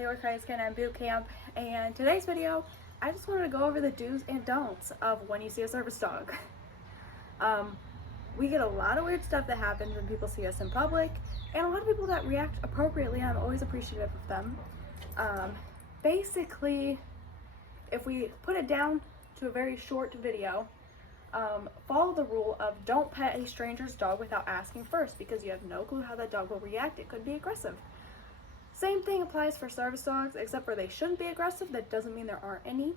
your Canine Boot Camp, and today's video, I just wanted to go over the do's and don'ts of when you see a service dog. We get a lot of weird stuff that happens when people see us in public, and a lot of people that react appropriately. I'm always appreciative of them. Basically, if we put it down to a very short video, follow the rule of don't pet a stranger's dog without asking first, because you have no clue how that dog will react. It could be aggressive. Same thing applies for service dogs, except for they shouldn't be aggressive. That doesn't mean there aren't any.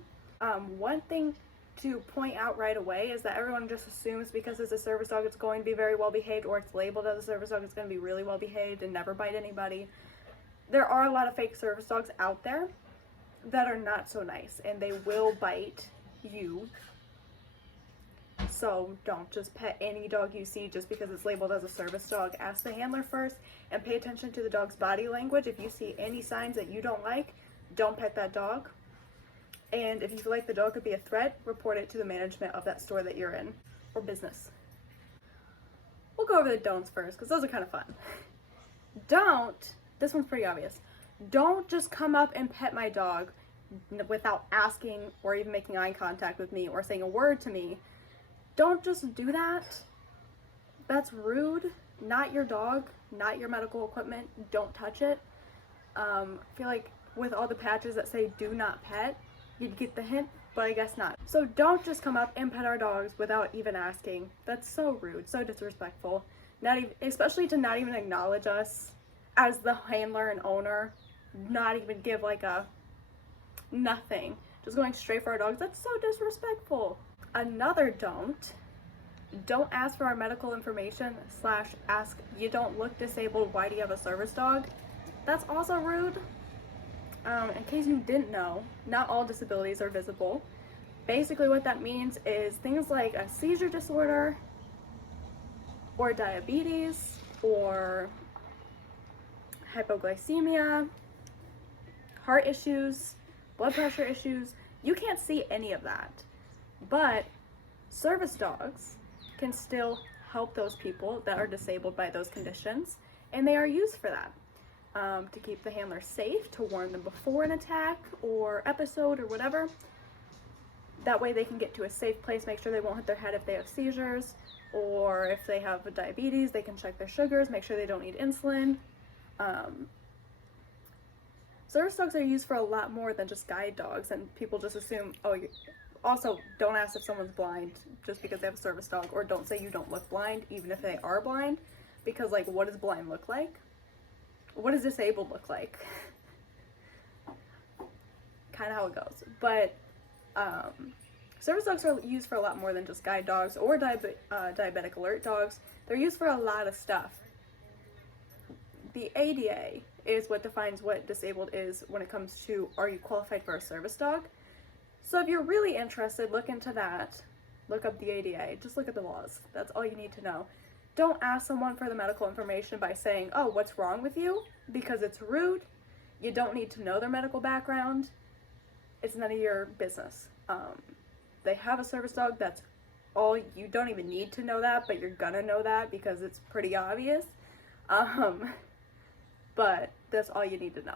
One thing to point out right away is that everyone just assumes because it's a service dog it's going to be very well behaved, or it's labeled as a service dog it's going to be really well behaved and never bite anybody. There are a lot of fake service dogs out there that are not so nice, and they will bite you. So don't just pet any dog you see just because it's labeled as a service dog. Ask the handler first and pay attention to the dog's body language. If you see any signs that you don't like, don't pet that dog. And if you feel like the dog could be a threat, report it to the management of that store that you're in or business. We'll go over the don'ts first because those are kind of fun. This one's pretty obvious. Don't just come up and pet my dog without asking or even making eye contact with me or saying a word to me. Don't just do that. That's rude. Not your dog, not your medical equipment. Don't touch it. I feel like with all the patches that say do not pet, you'd get the hint, but I guess not. So don't just come up and pet our dogs without even asking. That's so rude, so disrespectful. Especially to not even acknowledge us as the handler and owner. Not even give like a nothing. Just going straight for our dogs. That's so disrespectful. Another don't ask for our medical information / ask, you don't look disabled, why do you have a service dog? That's also rude. In case you didn't know, not all disabilities are visible. Basically what that means is things like a seizure disorder or diabetes or hypoglycemia, heart issues, blood pressure issues. You can't see any of that. But service dogs can still help those people that are disabled by those conditions, and they are used for that, to keep the handler safe, to warn them before an attack or episode or whatever. That way they can get to a safe place, make sure they won't hit their head if they have seizures, or if they have diabetes, they can check their sugars, make sure they don't need insulin. Service dogs are used for a lot more than just guide dogs, and people just assume, oh, also, don't ask if someone's blind just because they have a service dog, or don't say you don't look blind even if they are blind, because like, what does blind look like? What does disabled look like? Kind of how it goes. But service dogs are used for a lot more than just guide dogs or diabetic alert dogs. They're used for a lot of stuff. The ADA is what defines what disabled is when it comes to, are you qualified for a service dog? So if you're really interested, look into that. Look up the ADA. Just look at the laws. That's all you need to know. Don't ask someone for the medical information by saying, oh, what's wrong with you? Because it's rude. You don't need to know their medical background. It's none of your business. They have a service dog. That's all. You don't even need to know that, but you're gonna know that because it's pretty obvious. But that's all you need to know.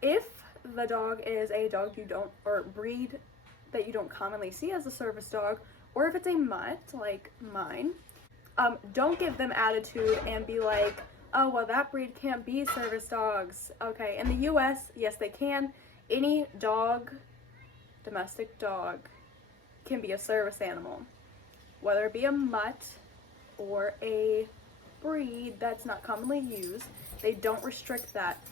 If the dog is a dog you don't, or breed that you don't commonly see as a service dog, or if it's a mutt like mine, don't give them attitude and be like, oh, well, that breed can't be service dogs. Okay, in the US, yes, they can. Any dog, domestic dog, can be a service animal, whether it be a mutt or a breed that's not commonly used. They don't restrict that.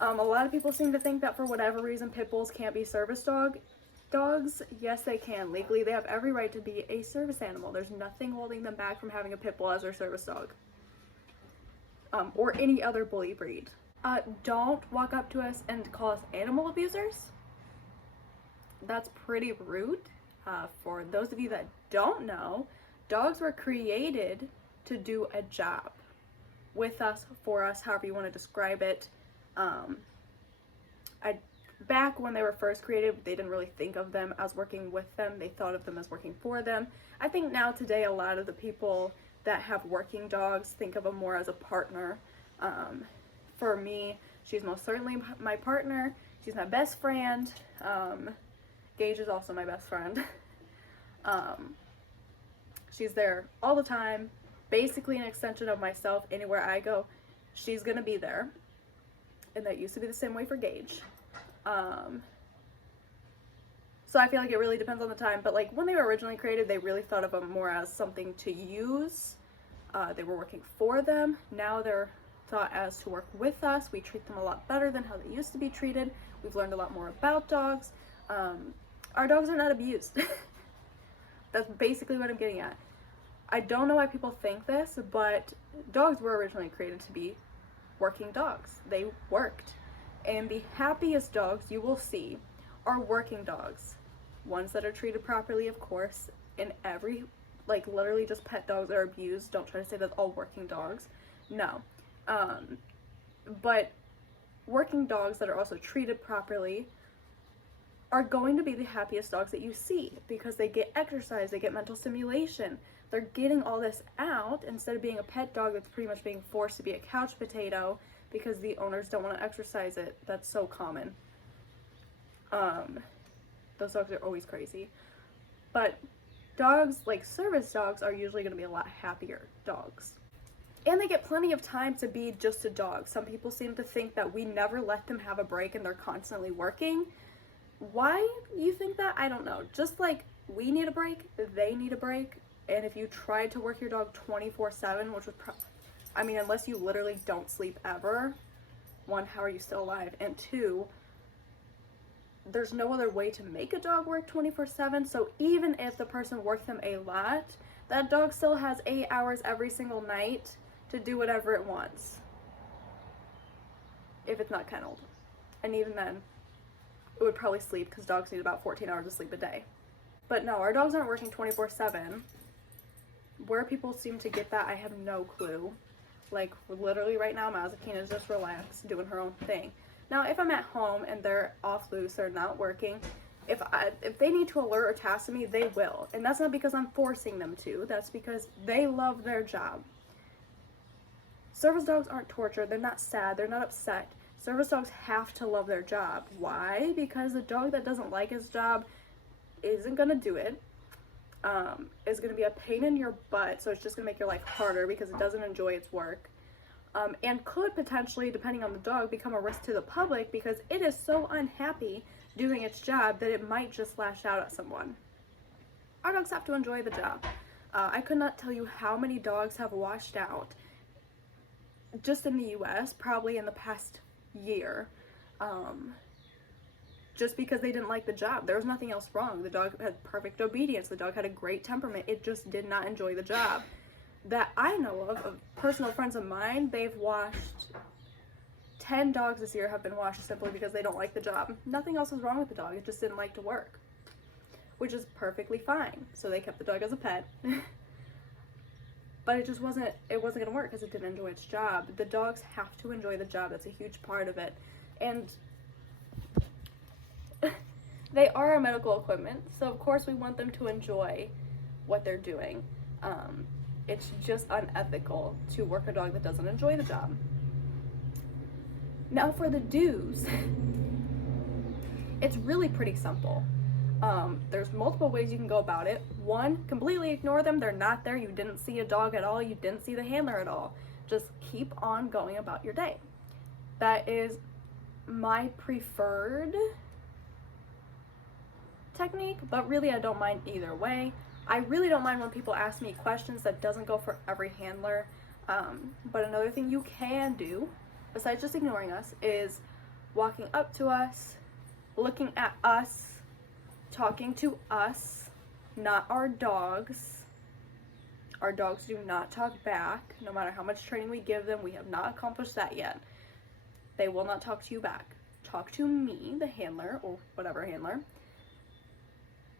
A lot of people seem to think that for whatever reason pit bulls can't be service dogs. Yes, they can. Legally, they have every right to be a service animal. There's nothing holding them back from having a pit bull as their service dog. Or any other bully breed. Don't walk up to us and call us animal abusers. That's pretty rude. For those of you that don't know, dogs were created to do a job with us, for us, however you want to describe it. Back when they were first created, they didn't really think of them as working with them. They thought of them as working for them. I think now today a lot of the people that have working dogs think of them more as a partner. For me, She's most certainly my partner. She's my best friend. Gage is also my best friend. She's there all the time, basically an extension of myself. Anywhere I go, she's gonna be there. And that used to be the same way for Gage. So I feel like it really depends on the time, but like when they were originally created, they really thought of them more as something to use. They were working for them. Now they're thought as to work with us. We treat them a lot better than how they used to be treated. We've learned a lot more about dogs. Our dogs are not abused. That's basically what I'm getting at. I don't know why people think this, but dogs were originally created to be working dogs. They worked. And the happiest dogs you will see are working dogs. Ones that are treated properly, of course. And every, like, literally just pet dogs are abused. Don't try to say that's all working dogs. No. But working dogs that are also treated properly are going to be the happiest dogs that you see, because they get exercise, they get mental stimulation. They're getting all this out instead of being a pet dog that's pretty much being forced to be a couch potato because the owners don't want to exercise it. That's so common. Those dogs are always crazy. But dogs, like service dogs, are usually going to be a lot happier dogs. And they get plenty of time to be just a dog. Some people seem to think that we never let them have a break and they're constantly working. Why you think that? I don't know. Just like we need a break, they need a break. And if you tried to work your dog 24/7, which would I mean, unless you literally don't sleep ever, one, how are you still alive? And two, there's no other way to make a dog work 24/7. So even if the person worked them a lot, that dog still has 8 hours every single night to do whatever it wants. If it's not kenneled. And even then, it would probably sleep, because dogs need about 14 hours of sleep a day. But no, our dogs aren't working 24/7. Where people seem to get that, I have no clue. Like, literally right now, Mazakina's just relaxed, doing her own thing. Now, if I'm at home and they're off loose, they're not working, if they need to alert or task me, they will. And that's not because I'm forcing them to. That's because they love their job. Service dogs aren't tortured. They're not sad. They're not upset. Service dogs have to love their job. Why? Because a dog that doesn't like his job isn't going to do it. Is going to be a pain in your butt, so it's just going to make your life harder because it doesn't enjoy its work. And could potentially, depending on the dog, become a risk to the public because it is so unhappy doing its job that it might just lash out at someone. Our dogs have to enjoy the job. I could not tell you how many dogs have washed out just in the US, probably in the past year, just because they didn't like the job. There was nothing else wrong. The dog had perfect obedience. The dog had a great temperament. It just did not enjoy the job. That I know of personal friends of mine, they've washed 10 dogs this year have been washed simply because they don't like the job. Nothing else was wrong with the dog. It just didn't like to work, which is perfectly fine. So they kept the dog as a pet. But it wasn't going to work because it didn't enjoy its job. The dogs have to enjoy the job. That's a huge part of it. And they are our medical equipment, so of course we want them to enjoy what they're doing. It's just unethical to work a dog that doesn't enjoy the job. Now for the do's, it's really pretty simple. There's multiple ways you can go about it. One, completely ignore them. They're not there. You didn't see a dog at all. You didn't see the handler at all. Just keep on going about your day. That is my preferred technique, but really I don't mind either way. I really don't mind when people ask me questions. That doesn't go for every handler. But another thing you can do, besides just ignoring us, is walking up to us, looking at us, talking to us, not our dogs. Our dogs do not talk back. No matter how much training we give them, we have not accomplished that yet. They will not talk to you back. Talk to me, the handler, or whatever handler,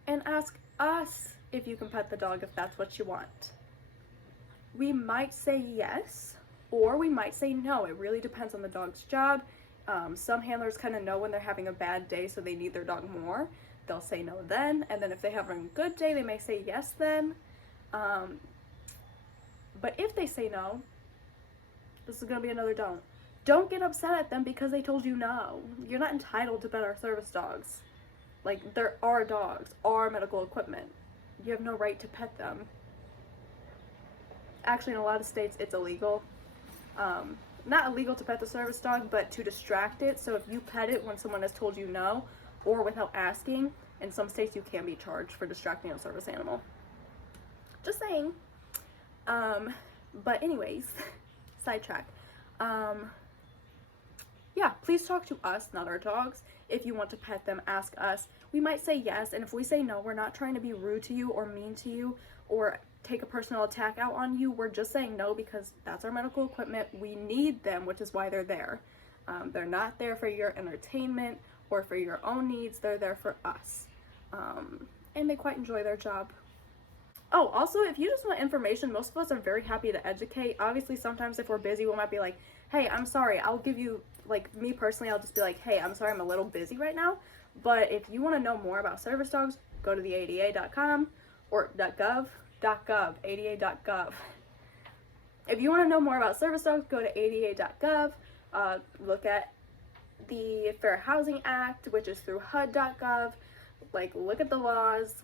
and ask us if you can pet the dog if that's what you want. We might say yes, or we might say no. It really depends on the dog's job. Some handlers kind of know when they're having a bad day, so they need their dog more. They'll say no then, and then if they have a good day, they may say yes then. But if they say no, this is going to be another don't. Don't get upset at them because they told you no. You're not entitled to pet our service dogs. Like, they're our dogs, our medical equipment. You have no right to pet them. Actually, in a lot of states, it's illegal. Not illegal to pet the service dog, but to distract it. So if you pet it when someone has told you no, or without asking, in some states you can be charged for distracting a service animal. Just saying. But anyways, sidetrack. Yeah, please talk to us, not our dogs. If you want to pet them, ask us. We might say yes, and if we say no, we're not trying to be rude to you or mean to you or take a personal attack out on you. We're just saying no because that's our medical equipment. We need them, which is why they're there. They're not there for your entertainment or for your own needs. They're there for us. And they quite enjoy their job. Oh, also, if you just want information, most of us are very happy to educate. Obviously, sometimes if we're busy, we might be like, hey, I'm sorry, I'll give you, like, me personally, I'll just be like, hey, I'm sorry, I'm a little busy right now. But if you want to know more about service dogs, go to the ADA.com or .gov, ADA.gov. If you want to know more about service dogs, go to ADA.gov, look at the Fair Housing Act, which is through HUD.gov, like, look at the laws.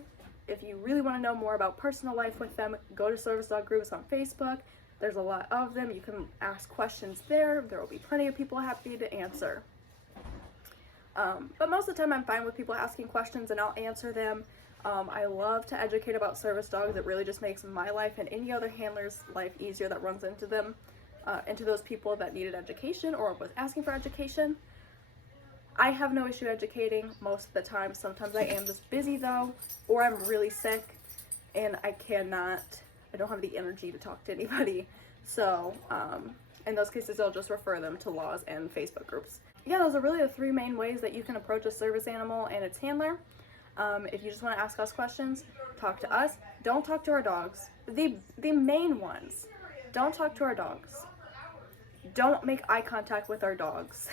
If you really want to know more about personal life with them, go to service dog groups on Facebook. There's a lot of them. You can ask questions there. There will be plenty of people happy to answer. But most of the time I'm fine with people asking questions and I'll answer them. I love to educate about service dogs. It really just makes my life and any other handler's life easier that runs into them, into those people that needed education or was asking for education. I have no issue educating most of the time. Sometimes I am just busy though, or I'm really sick and I don't have the energy to talk to anybody. So, in those cases, I'll just refer them to laws and Facebook groups. Yeah, those are really the three main ways that you can approach a service animal and its handler. If you just want to ask us questions, talk to us. Don't talk to our dogs. The main ones. Don't talk to our dogs. Don't make eye contact with our dogs.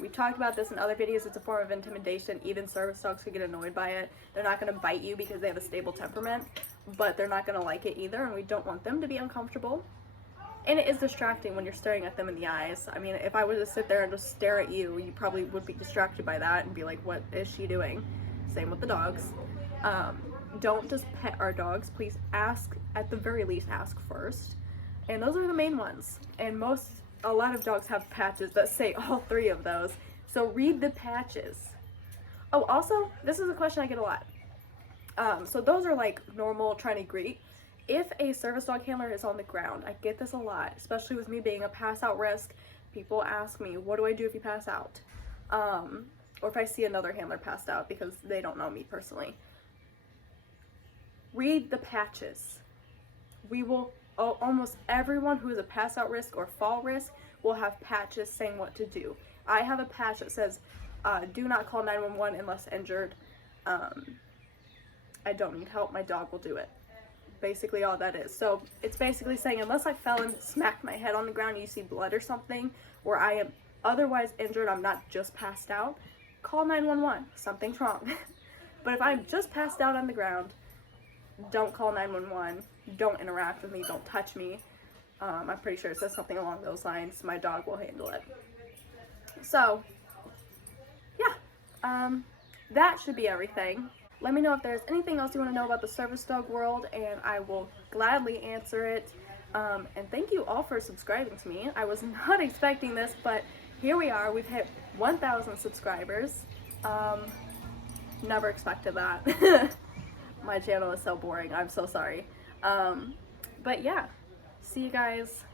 We talked about this in other videos. It's a form of intimidation. Even service dogs could get annoyed by it. They're not going to bite you because they have a stable temperament, but they're not going to like it either, and we don't want them to be uncomfortable. And it is distracting when you're staring at them in the eyes. I mean, if I were to sit there and just stare at you, you probably would be distracted by that and be like, what is she doing? Same with the dogs. Don't just pet our dogs. Please ask, at the very least, ask first. And those are the main ones. And a lot of dogs have patches that say all three of those. So read the patches. Oh, also, this is a question I get a lot. So those are like normal trying to greet. If a service dog handler is on the ground, I get this a lot, especially with me being a pass out risk. People ask me, what do I do if you pass out? Or if I see another handler passed out because they don't know me personally. Read the patches. Almost everyone who is a pass out risk or fall risk will have patches saying what to do. I have a patch that says, do not call 911 unless injured. I don't need help, my dog will do it. Basically all that is. So it's basically saying unless I fell and smacked my head on the ground and you see blood or something, or I am otherwise injured, I'm not just passed out, call 911. Something's wrong. But if I'm just passed out on the ground, don't call 911. Don't interact with me. Don't touch me. I'm pretty sure it says something along those lines. My dog will handle it. So, yeah. That should be everything. Let me know if there's anything else you want to know about the service dog world, and I will gladly answer it. And thank you all for subscribing to me. I was not expecting this, but here we are. We've hit 1,000 subscribers. Never expected that. My channel is so boring. I'm so sorry. But yeah, see you guys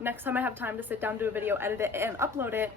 next time I have time to sit down, do a video, edit it, and upload it.